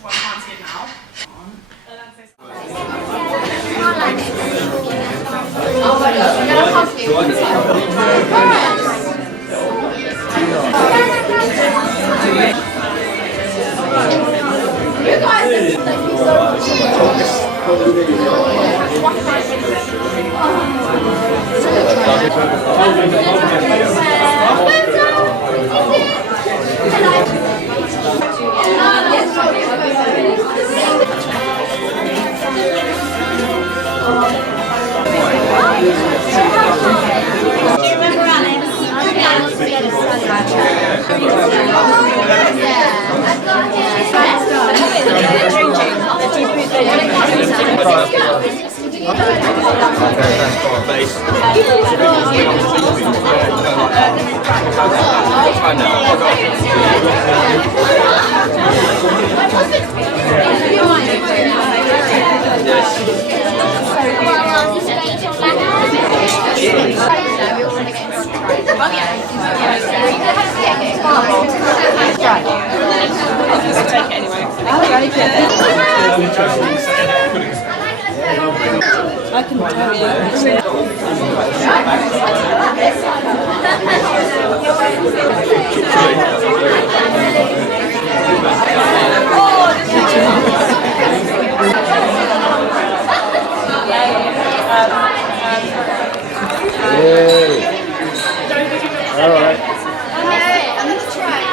Well, I can't see it now. You guys I can tell you. All right. I'm going to try.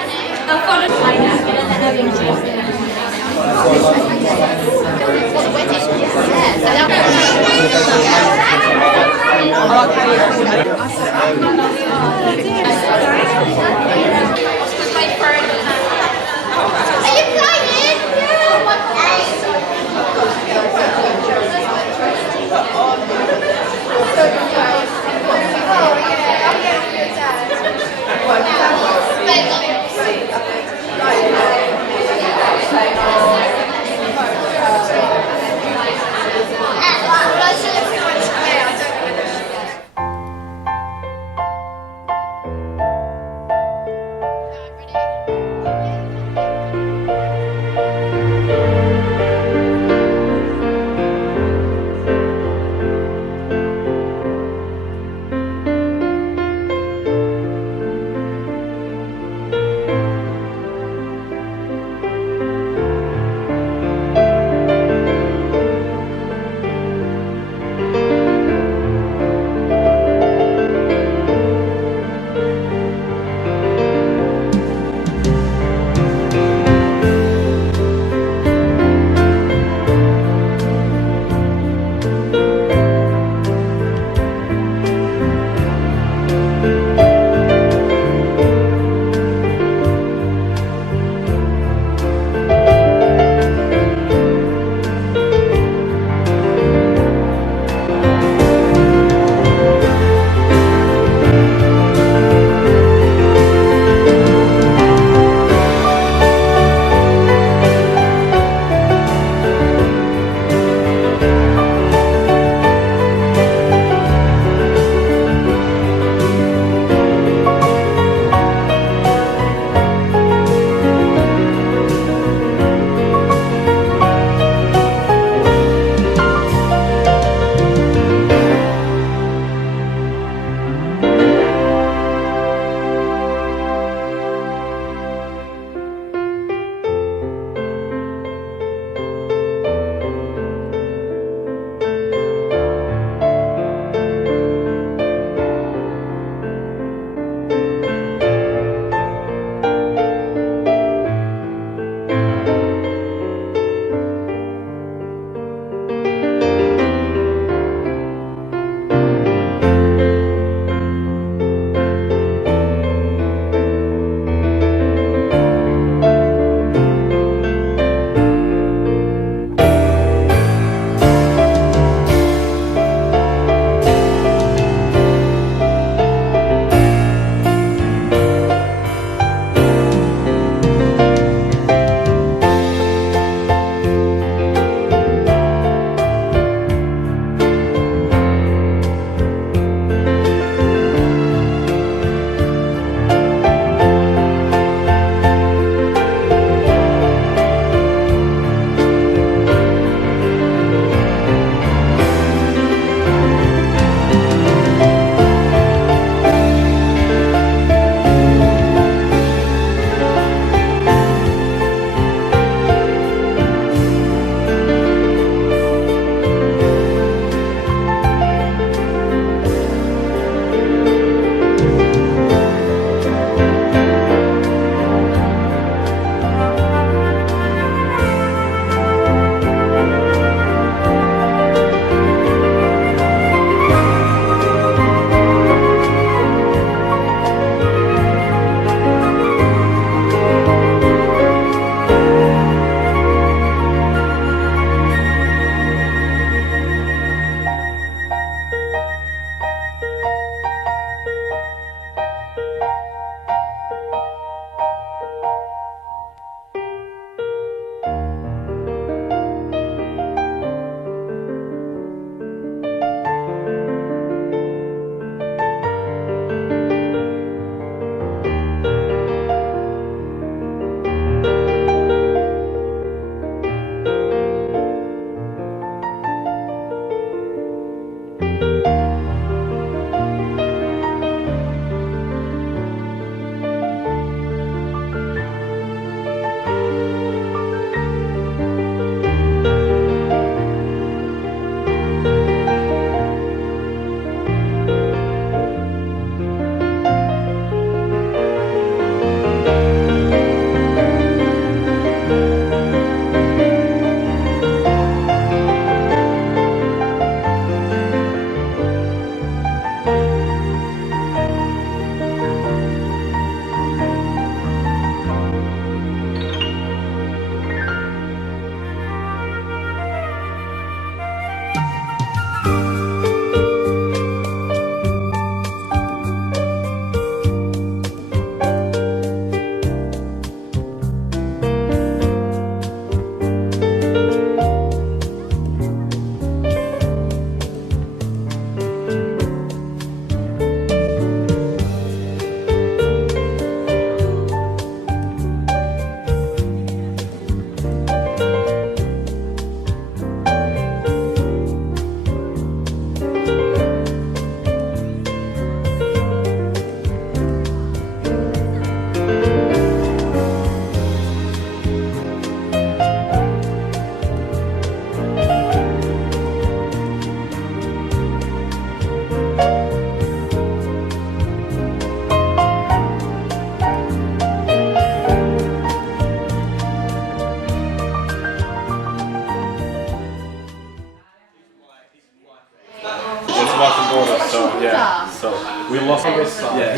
Yeah. So we lost this side. Yeah.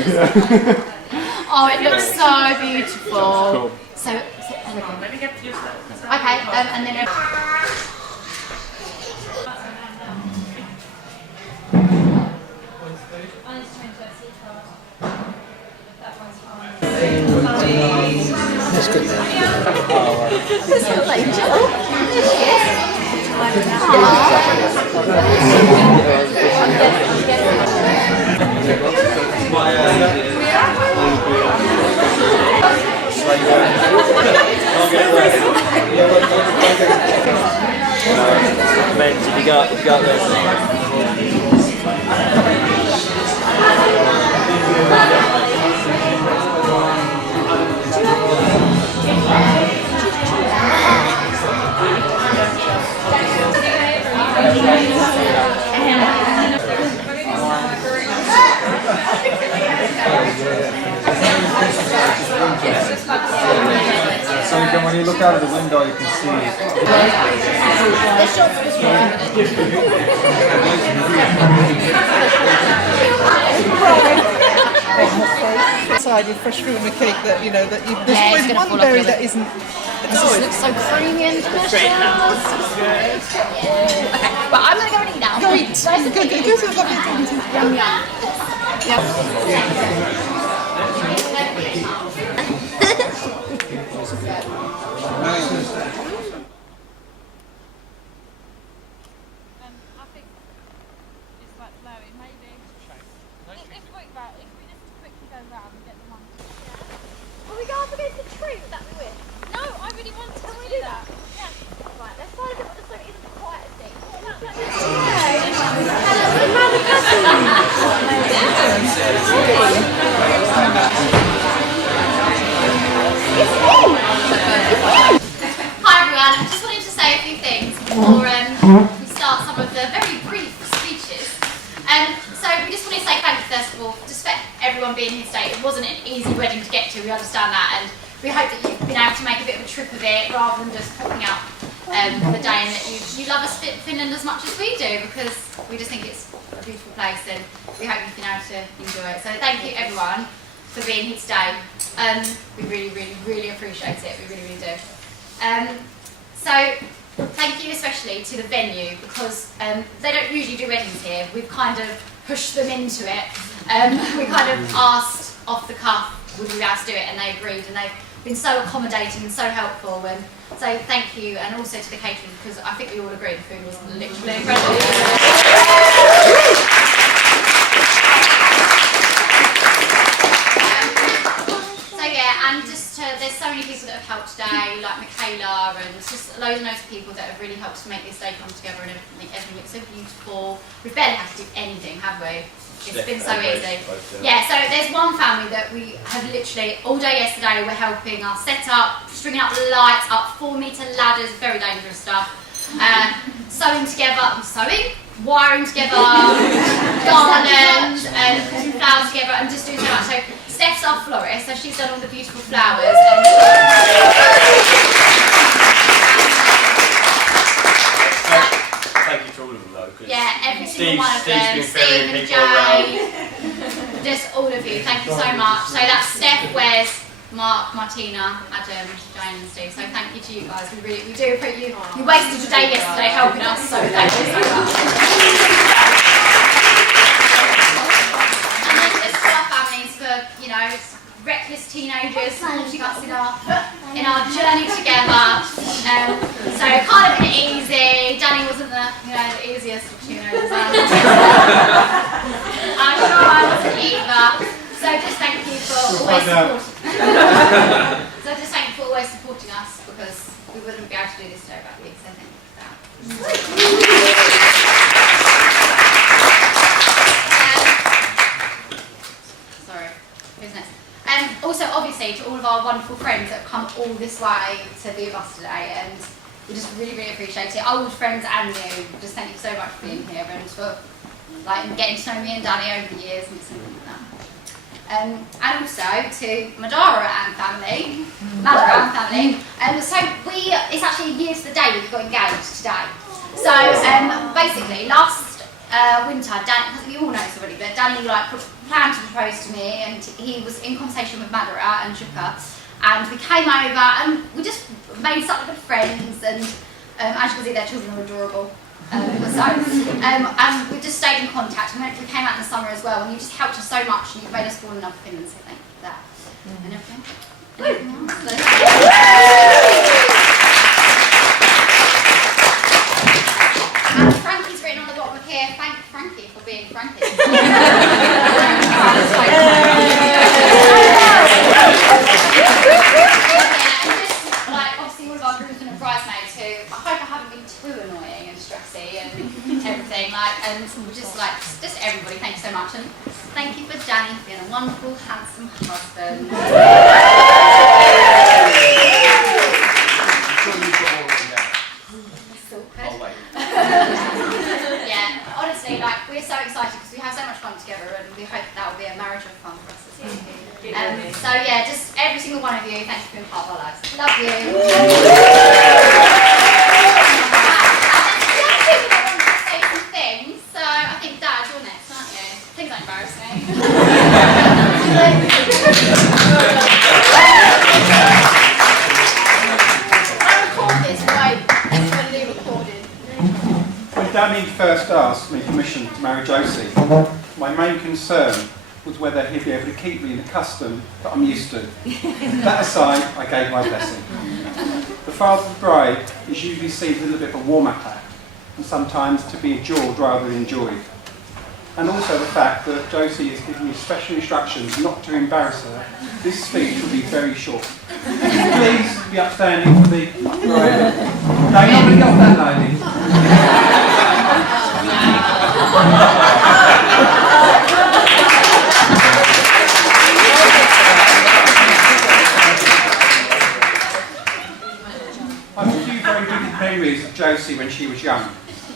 Oh, it looks so beautiful. Cool. So Let me get used to that. okay, and then. That's good. Men's, if you got this. So when you look out of the window, you can see. Side with fresh fruit and a cake that you know that you, there's Yeah, it's always gonna one fall berry off that really. isn't. It just looks so creamy and delicious. Okay, but I'm gonna go and eat now. Go eat. Good. It is lovely talking to you. Yum yum. I think it's like blurry, maybe. If we just quickly go round and get the one. Will we go up against the tree? Would that be weird? No, I really want to do that. Yeah. Right, let's find a bit so it isn't quite as deep. Hi everyone, I just wanted to say a few things before we start some of the very brief speeches. So we just want to say thank you first of all, just for everyone being here today. It wasn't an easy wedding to get to, we understand that, and we hope that you've been able to make a bit of a trip of it rather than just popping out the day, and that you love us Finland as much as we do, because we just think it's a beautiful place and we hope you've been able to enjoy it. So thank you everyone for being here today. We really appreciate it, we really do. So thank you especially to the venue, because they don't usually do weddings here. We've kind of pushed them into it. We kind of asked off the cuff, would we be able to do it, and they agreed, and they've been so accommodating and so helpful. And so thank you, and also to the caterers, because I think we all agree the food was literally incredible. So yeah, and just there's so many people that have helped today, like Michaela, and just loads and loads of people that have really helped to make this day come together, and everything looks so beautiful. We've barely had to do anything, have we? It's been so easy. Yeah, so there's one family that we have literally all day yesterday we're helping us set up, stringing up the lights, up 4-metre ladders, very dangerous stuff. Wiring together garlands and putting flowers together, and just doing so much. So Steph's our florist, so she's done all the beautiful flowers. Thank you to all of them though. Yeah, every single one of them, Steve and Jane, just all of you, thank you so much. So that's Steph, Wes, Mark, Martina, Adam, Jane and Steve. So thank you to you guys, we do appreciate you. You wasted your day yesterday helping us, so thank you so much. And then just to our families for, you know, reckless teenagers supporting us in our journey together. So it kind of been easy. Danny wasn't the easiest of teenagers. I'm sure I wasn't either. So just thank you for always supporting us, because we wouldn't be able to do this today without you. So thank you for that. Sorry, who's next? Also, obviously, to all of our wonderful friends that have come all this way to be with us today, and we just really appreciate it. Old friends and new, just thank you so much for being here and for getting to know me and Danny over the years and something like that. And also to Madara and family. So it's actually a year to the day that we got engaged today. So basically, last winter, Danny, you all know this already, but Danny like planned to propose to me, and he was in conversation with Madara and Shuka, and we came over and we just made such good friends, and as you can see, their children are adorable. And we just stayed in contact, and we came out in the summer as well, and you just helped us so much, and you made us fall in love with Finland, so thank you for that. And everything. And Frankie's written on the bottom of here, thank Frankie for being Frankie. Obviously all of our groomsmen and bridesmaids who I hope I haven't been too annoying and stressy and everything, and just everybody, thank you so much, and thank you for Danny for being a wonderful, handsome husband. Yeah, honestly, we're so excited because we have so much fun together, and we hope that will be a marriage of fun for us as well. So yeah, just every single one of you, thank you for being part of our lives. Love you. And there's two people that want to say some things, so I think Dad, you're next, aren't you? Please don't embarrass me. I record this, right? It's going to be recorded. When Danny first asked me permission to marry Josie, my main concern was whether he'd be able to keep me in the custom that I'm used to. That aside, I gave my blessing. The father of the bride is usually seen as a little bit of a warm-up act, and sometimes to be adored rather than enjoyed. And also the fact that Josie has given me special instructions not to embarrass her. This speech will be very short. Please be upstanding for the bride. No, you're not going to get off that, lady. I have a few very vivid memories of Josie when she was young.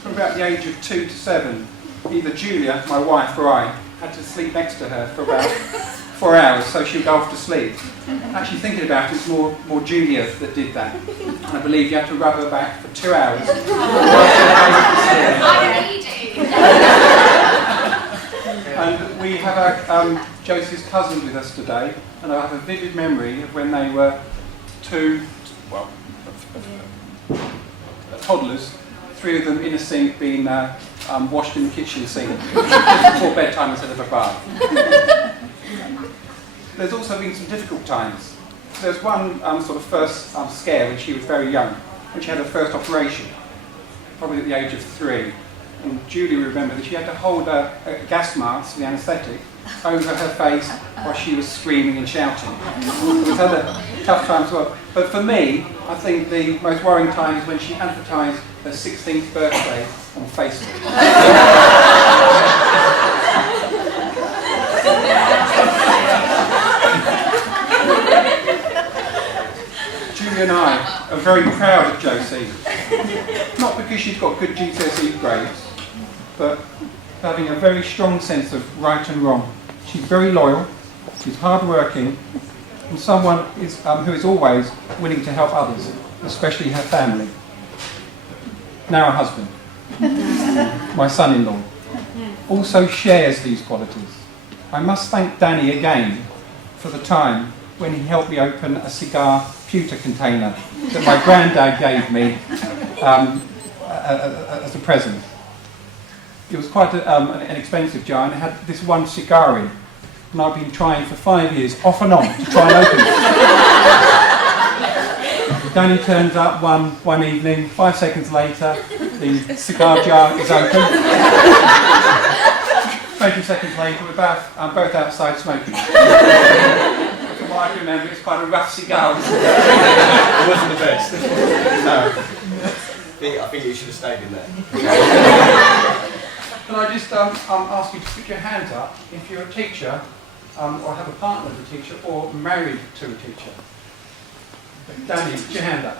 From about the age of 2 to 7, either Julia, my wife, or I had to sleep next to her for about 4 hours so she would go off to sleep. Actually thinking about it, it's more Julia that did that. And I believe you had to rub her back for 2 hours. And we have our Josie's cousin with us today, and I have a vivid memory of when they were toddlers, 3 of them in a sink being washed in the kitchen sink before bedtime instead of a bath. There's also been some difficult times. There's one sort of first scare when she was very young, when she had her first operation, probably at the age of 3. And Julie remembered that she had to hold a gas mask, the anaesthetic, over her face while she was screaming and shouting. It was other tough times as well. But for me, I think the most worrying time is when she advertised her 16th birthday on Facebook. Julie and I are very proud of Josie. Not because she's got good GCSE grades, but having a very strong sense of right and wrong. She's very loyal, she's hard-working, and someone who is always willing to help others, especially her family. Now her husband, my son-in-law, also shares these qualities. I must thank Danny again for the time when he helped me open a cigar pewter container that my granddad gave me as a present. It was quite an expensive jar, and it had this one cigar in, and I've been trying for 5 years, off and on, to try and open it. Danny turns up one evening, 5 seconds later, the cigar jar is open. 20 seconds later, we're both outside smoking. From what I can remember, it's quite a rough cigar. It wasn't the best. No. I think you should have stayed in there. Can I just ask you to put your hands up if you're a teacher, or have a partner as a teacher, or married to a teacher? Danny, put your hand up.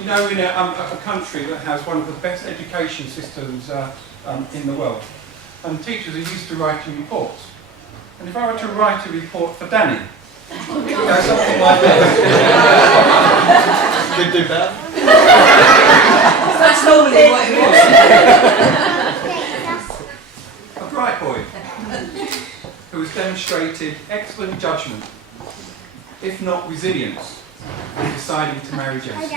You know, we're in a country that has one of the best education systems in the world, and teachers are used to writing reports. And if I were to write a report for Danny, something like that. Could do that. That's normally what it was. A bright boy who has demonstrated excellent judgment, if not resilience, in deciding to marry Josie.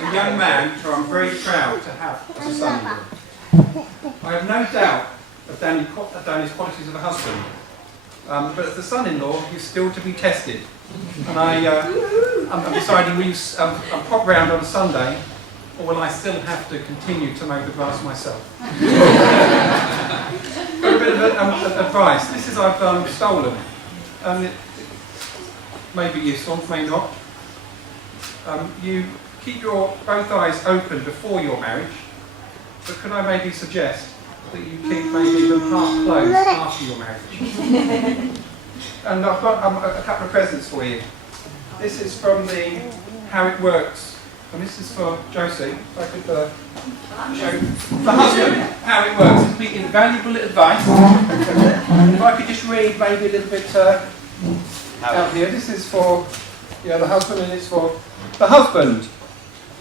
A young man who I'm very proud to have as a son-in-law. I have no doubt of Danny's qualities of a husband, but as the son-in-law, he's still to be tested. And I'm deciding will I'll pop round on a Sunday, or will I still have to continue to mow the grass myself? Got a bit of advice. This is I've stolen. It may be useful, may not. You keep your both eyes open before your marriage, but could I maybe suggest that you keep maybe them half closed after your marriage? And I've got a couple of presents for you. This is from the How It Works, and this is for Josie. If I could show the husband how it works. It's been invaluable advice. If I could just read maybe a little bit out here. This is for the husband, and it's for the husband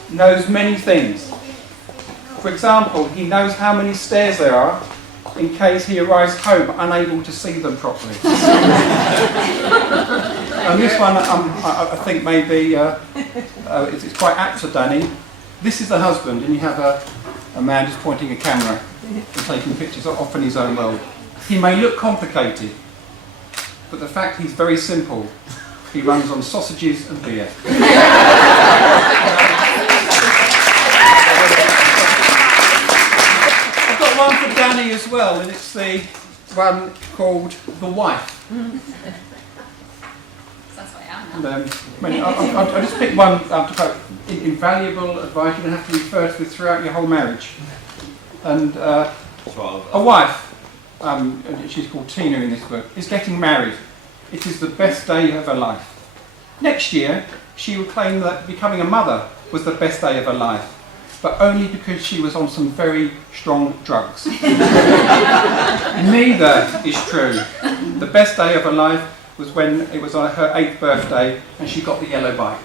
knows many things. For example, he knows how many stairs there are in case he arrives home unable to see them properly. And this one, I think maybe it's quite apt for Danny. This is the husband, and you have a man just pointing a camera and taking pictures off in his own world. He may look complicated, but the fact he's very simple. He runs on sausages and beer. I've got one for Danny as well, and it's the one called The Wife. That's what I am And, I just picked one to quote, invaluable advice you're going to have to refer to throughout your whole marriage. And a wife, and she's called Tina in this book, is getting married. It is the best day of her life. Next year, she will claim that becoming a mother was the best day of her life, but only because she was on some very strong drugs. Neither is true. The best day of her life was when it was on her 8th birthday and she got the yellow bike.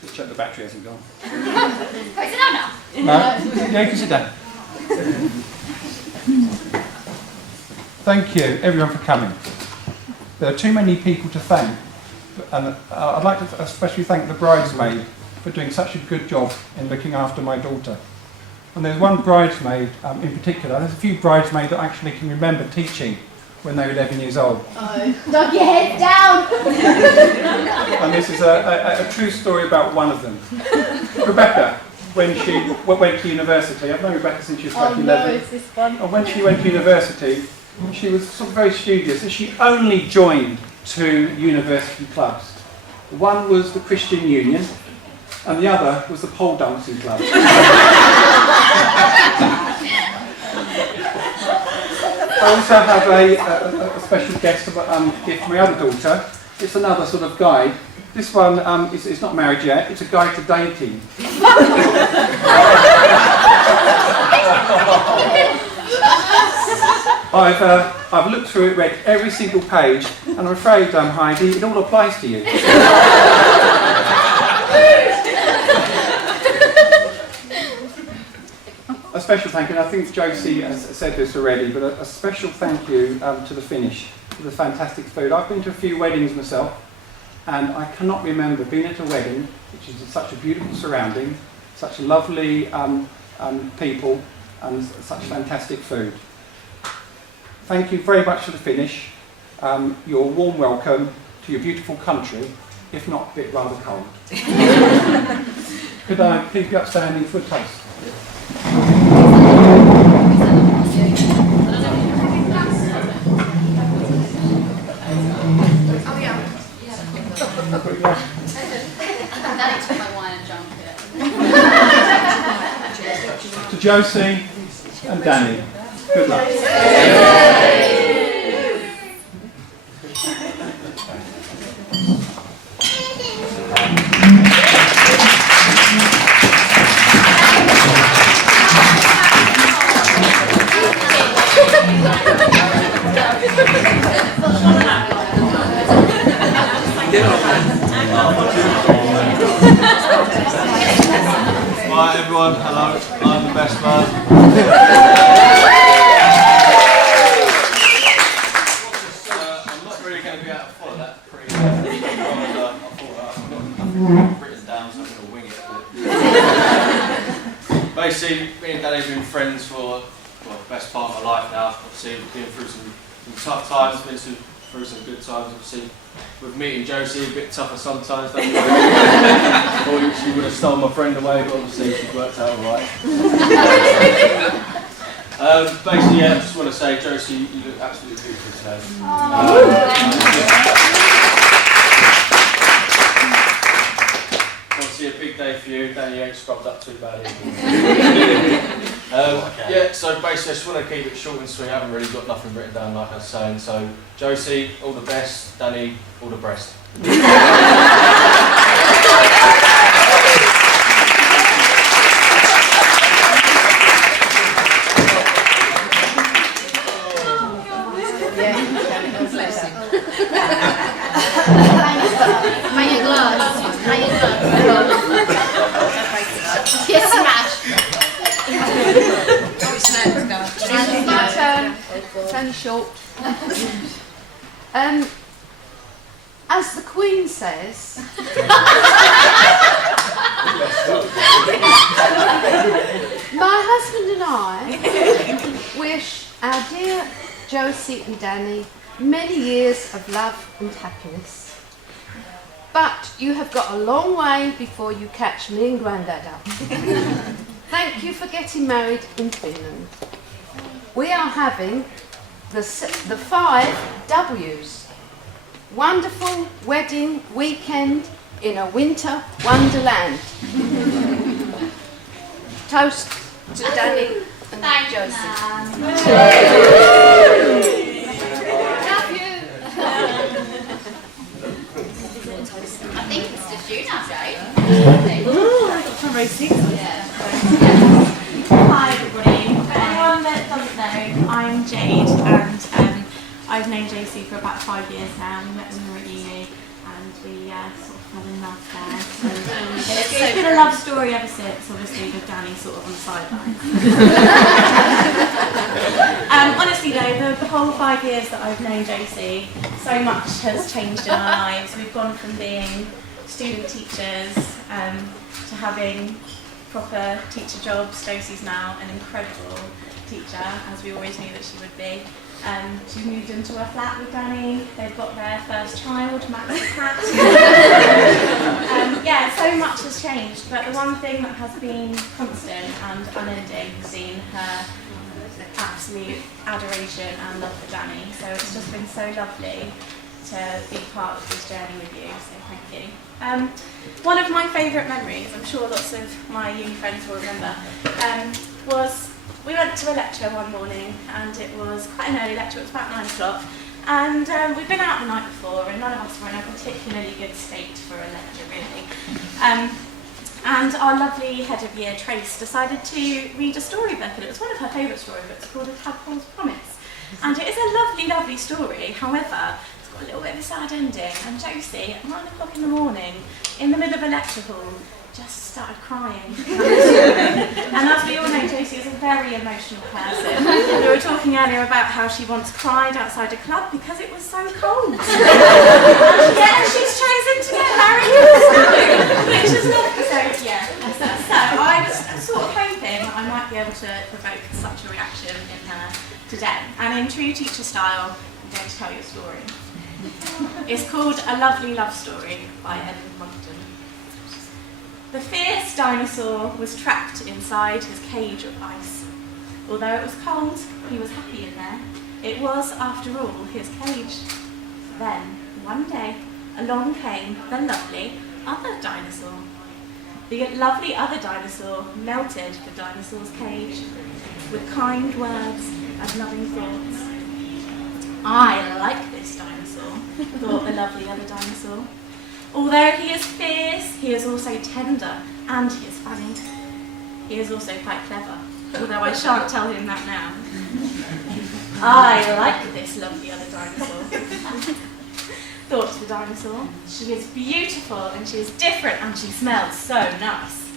Just check the battery hasn't gone. Can I sit down now? No? Yeah, you can sit down. Thank you, everyone, for coming. There are too many people to thank, and I'd like to especially thank the bridesmaid for doing such a good job in looking after my daughter. And there's one bridesmaid in particular. There's a few bridesmaids that I actually can remember teaching when they were 11 years old. Oh, knock your head down! And this is a true story about one of them. Rebecca, when she went to university, I've known Rebecca since she was like 11. no, it's this one. And when she went to university, she was sort of very studious, and she only joined 2 university clubs. One was the Christian Union, and the other was the pole dancing club. I also have a special guest gift for my other daughter. It's another sort of guide. This one is not married yet. It's a guide to dating. I've looked through it, read every single page, and I'm afraid, Heidi, it all applies to you. A special thank you, and I think Josie has said this already, but a special thank you to the Finnish for the fantastic food. I've been to a few weddings myself, and I cannot remember being at a wedding, which is such a beautiful surrounding, such lovely people, and such fantastic food. Thank you very much to the Finnish. Your warm welcome to your beautiful country, if not a bit rather cold. Could I please be upstanding for a toast? Daddy took my wine and drank it. To Josie and Danny, good luck. Right, everyone, hello. I'm the best man. I'm not really going to be able to follow that pretty well. I thought I've got nothing written down, so I'm going to wing it. Basically, me and Danny have been friends for the best part of my life now. Obviously, been through some tough times, been through some good times. Obviously, with meeting Josie, a bit tougher sometimes. Thought she would have stolen my friend away, but obviously she's worked out alright. Basically, yeah, I just want to say, Josie, you look absolutely beautiful today. Obviously, a big day for you. Danny ain't scrubbed up too bad either. Yeah, so basically, I just want to keep it short and sweet. I haven't really got nothing written down, like I was saying. So, Josie, all the best. Danny, all the best. Yes, smash. It's my turn. Turn short. As the Queen says, my husband and I wish our dear Josie and Danny many years of love and happiness. But you have got a long way before you catch me and Grandad up. Thank you for getting married in Finland. We are having the 5 W's. Wonderful wedding weekend in a winter wonderland. Toast to Danny and Josie. Love you. I think it's just you now, Jade. Hi everybody. For anyone that doesn't know, I'm Jade and I've known Josie for about 5 years now. We met when we were at uni and we sort of fell in love there. So it's been a love story ever since, obviously with Danny sort of on the sidelines. Honestly though, the whole 5 years that I've known Josie, so much has changed in our lives. We've gone from being student teachers to having proper teacher jobs. Josie's now an incredible teacher, as we always knew that she would be. She's moved into a flat with Danny. They've got their first child, Max the cat. Yeah, so much has changed, but the one thing that has been constant and unending has been her absolute adoration and love for Danny. So it's just been so lovely to be part of this journey with you, so thank you. One of my favourite memories, I'm sure lots of my uni friends will remember, was we went to a lecture one morning and it was quite an early lecture, it was about 9 o'clock, and we'd been out the night before and none of us were in a particularly good state for a lecture really. And our lovely head of year, Trace, decided to read a storybook, and it was one of her favourite storybooks called A Tadpole's Promise. And it is a lovely, lovely story, however, it's got a little bit of a sad ending, and Josie, at 9 o'clock in the morning, in the middle of a lecture hall, just started crying. And as we all know, Josie is a very emotional person. We were talking earlier about how she once cried outside a club because it was so cold. And yet she's chosen to get married in the snow, which is not so, yeah. So I was sort of hoping that I might be able to provoke such a reaction in her today. And in true teacher style, I'm going to tell you a story. It's called A Lovely Love Story by Edmund Monckton. The fierce dinosaur was trapped inside his cage of ice. Although it was cold, he was happy in there. It was, after all, his cage. Then, one day, along came the lovely other dinosaur. The lovely other dinosaur melted the dinosaur's cage with kind words and loving thoughts. I like this dinosaur, thought the lovely other dinosaur. Although he is fierce, he is also tender, and he is funny. He is also quite clever, although I shan't tell him that now. I like this lovely other dinosaur, thought the dinosaur. She is beautiful and she is different and she smells so nice.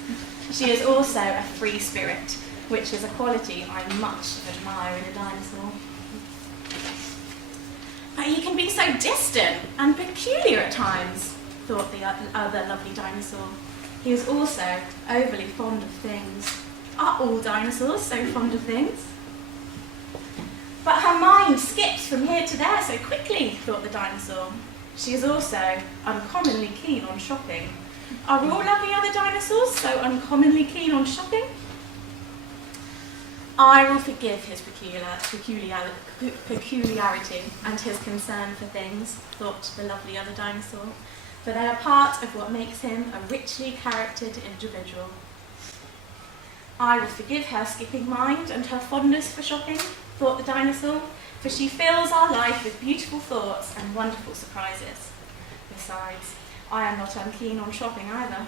She is also a free spirit, which is a quality I much admire in a dinosaur. But he can be so distant and peculiar at times, thought the other lovely dinosaur. He is also overly fond of things. Are all dinosaurs so fond of things? But her mind skips from here to there so quickly, thought the dinosaur. She is also uncommonly keen on shopping. Are all lovely other dinosaurs so uncommonly keen on shopping? I will forgive his peculiarity and his concern for things, thought the lovely other dinosaur, for they are part of what makes him a richly charactered individual. I will forgive her skipping mind and her fondness for shopping, thought the dinosaur, for she fills our life with beautiful thoughts and wonderful surprises. Besides, I am not unkeen on shopping either.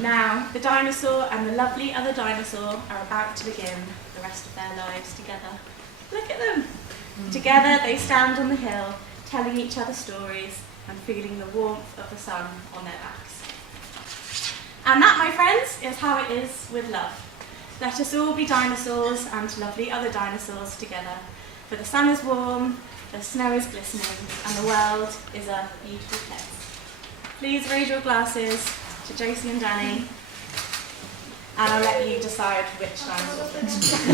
Now, the dinosaur and the lovely other dinosaur are about to begin the rest of their lives together. Look at them! Together they stand on the hill, telling each other stories and feeling the warmth of the sun on their backs. And that, my friends, is how it is with love. Let us all be dinosaurs and lovely other dinosaurs together. For the sun is warm, the snow is glistening, and the world is a beautiful place. Please raise your glasses to Josie and Danny, and I'll let you decide which dinosaur first.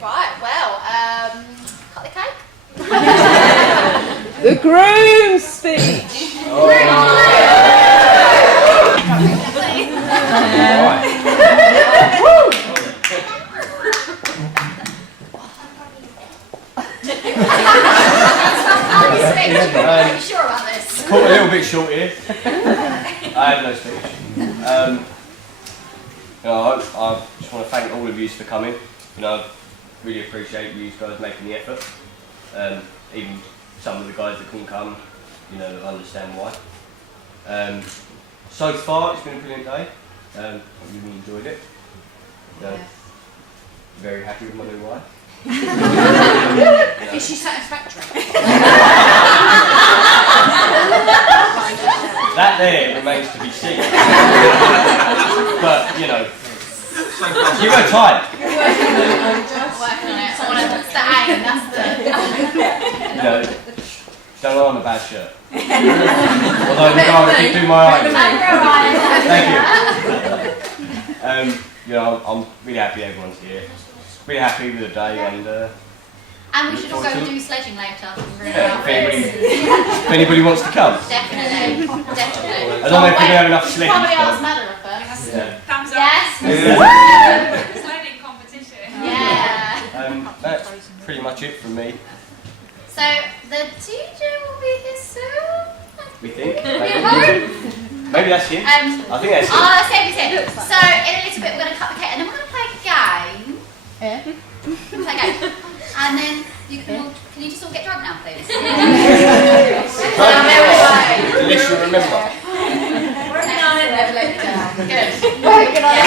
Right, well, cut the cake. The groom's speech. Are you sure about this? Caught a little bit short here. I have no speech. I just want to thank all of you for coming. I really appreciate you guys making the effort. Even some of the guys that couldn't come, understand why. So far, it's been a brilliant day. I really enjoyed it. Very happy with my new wife. Is she satisfactory? That there remains to be seen. But, you were tired. Working on it. That's the aim, that's the... Don't lie on a bad shirt. Although you can't keep doing my iron. Thank you. I'm really happy everyone's here. Really happy with the day and we should all go and do sledging later. if anybody wants to come. Definitely. I don't know if we have enough sledging. Probably ask Madeline first. Yeah. Thumbs up. Yes. Sledding competition. Yeah. That's pretty much it from me. So the DJ will be here soon. We think. Maybe. Maybe that's him. I think that's him. That's it. So in a little bit we're going to cut the cake and then we're going to play a game. Yeah. Play a game. And then can you just all get drunk now, please? Unless you remember. Working on it, never let you down. Good. Working on it.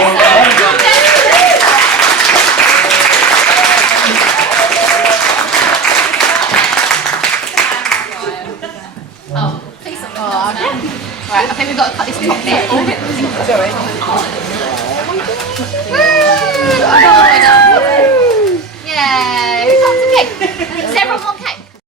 Oh, please stop. Right, I think we've got to cut this top bit. Sorry. Woo! I don't know.